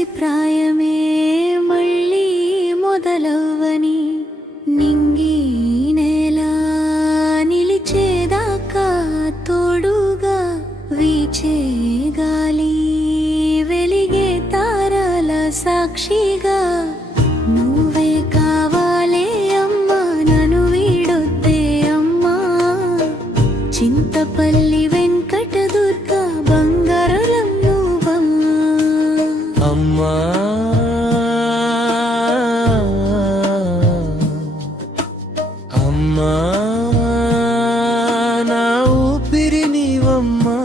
పసిప్రాయమే మళ్ళీ మొదలవ్వని నింగి నేల నిలిచేదాకా తోడుగా వీచే గాలి వెలిగే తారల సాక్షిగా నువ్వే కావాలే అమ్మా నన్ను వీడొద్దే అమ్మా చింతపల్లి వెంకట దుర్గా బంగారం నువ్వమ్మా అమ్మా అమ్మా నా ఊపిరి నీవమ్మా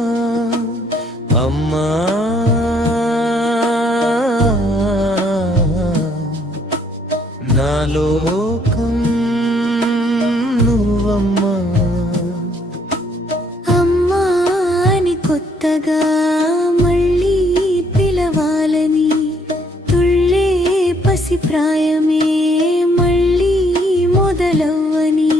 అమ్మా నా లోకం నువ్వమ్మా అమ్మా అని కొత్తగా మళ్ళీ పిలవాలని తుళ్ళే పసిప్రాయమే మళ్ళీ మొదలవ్వని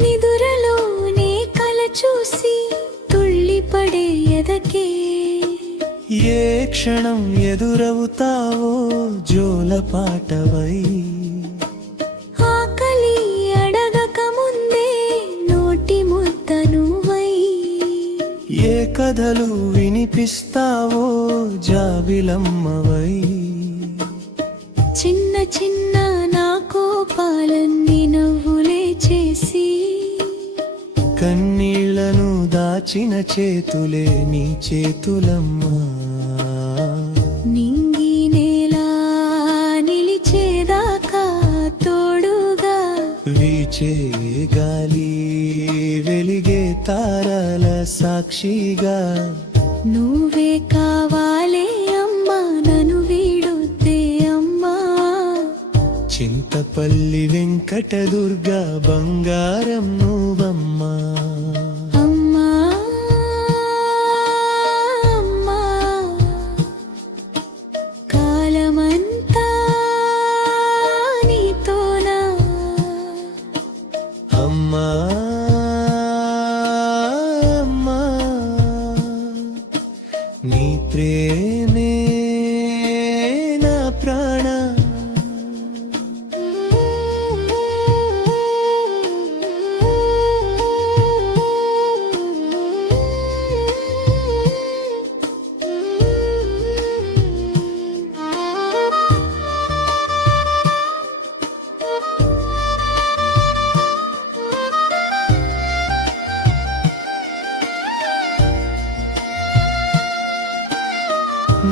నిదురలోనే కల చూసి తుళ్ళిపడే ఎదకే ఏ క్షణం ఎదురవుతావో జోలపాటవై ఆకలి అడగక ముందే నోటి ముద్ద నువ్వై ఏ కథలు వినిపిస్తావో జాబిలమ్మవై చిన్న చిన్న నా కోపాలన్నీ నవ్వులే చేసి కన్నీళ్లను దాచిన చేతులే నీ చేతులమ్మా నింగి నేల నిలిచేదాకా తోడుగా వీచే గాలి వెలిగే తారల సాక్షిగా నువ్వే కావాలే అమ్మా నన్ను వీడొద్దే అమ్మా చింతపల్లి వెంకట దుర్గా బంగారం నువ్వమ్మా అమ్మా అమ్మా కాలమంతా నీతోనా అమ్మా అమ్మా నీ ప్రేమే నా ప్రాణ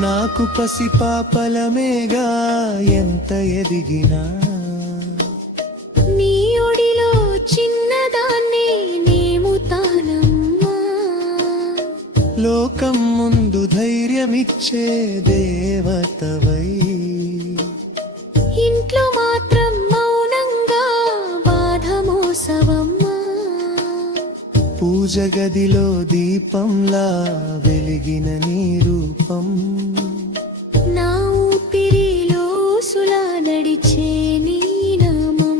నాకు పసిపాపలమేగా ఎంత ఎదిగినా నీ ఒడిలో చిన్నదాన్ని నేముతానమ్మా లోకం ముందు ధైర్యమిచ్చే దేవతవై ఇంట్లో మాత్రం మౌనంగా బాధ మోసవమ్మా పూజ గదిలో దీపంలా వెలిగిన నీ రూపం నా ఊపిరిలో సులా నడిచే నీ నామం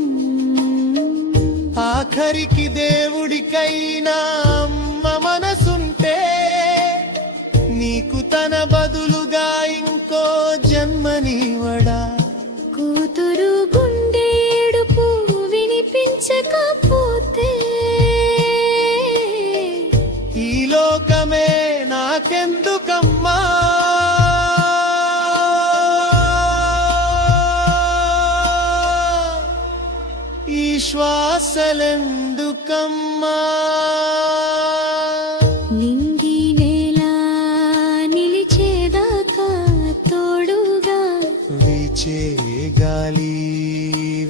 ఆఖరికి దేవుడికైనా అమ్మ మనసుంటే నీకు తన బదులుగా ఇంకో జన్మనివడా కూతురు గుండేడుపు వినిపించకపోతే ఈ లోకమే నాకెందుకమ్మా ఈ శ్వాసలెందుకమ్మా నింగి నేల నిలిచేదాకా తోడుగా వీచే గాలి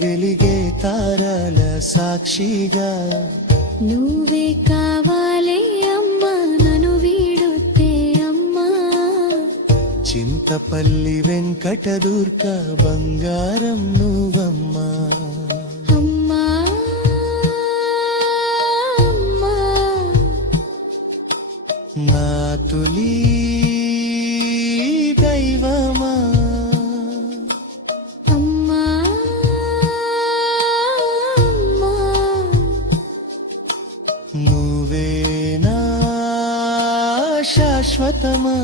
వెలిగే తారల సాక్షిగా నువ్వే కావాలే అమ్మా నన్ను వీడొద్దే అమ్మా చింతపల్లి వెంకట దుర్గా బంగారం నువ్వమ్మా అమ్మా శాశ్వతమా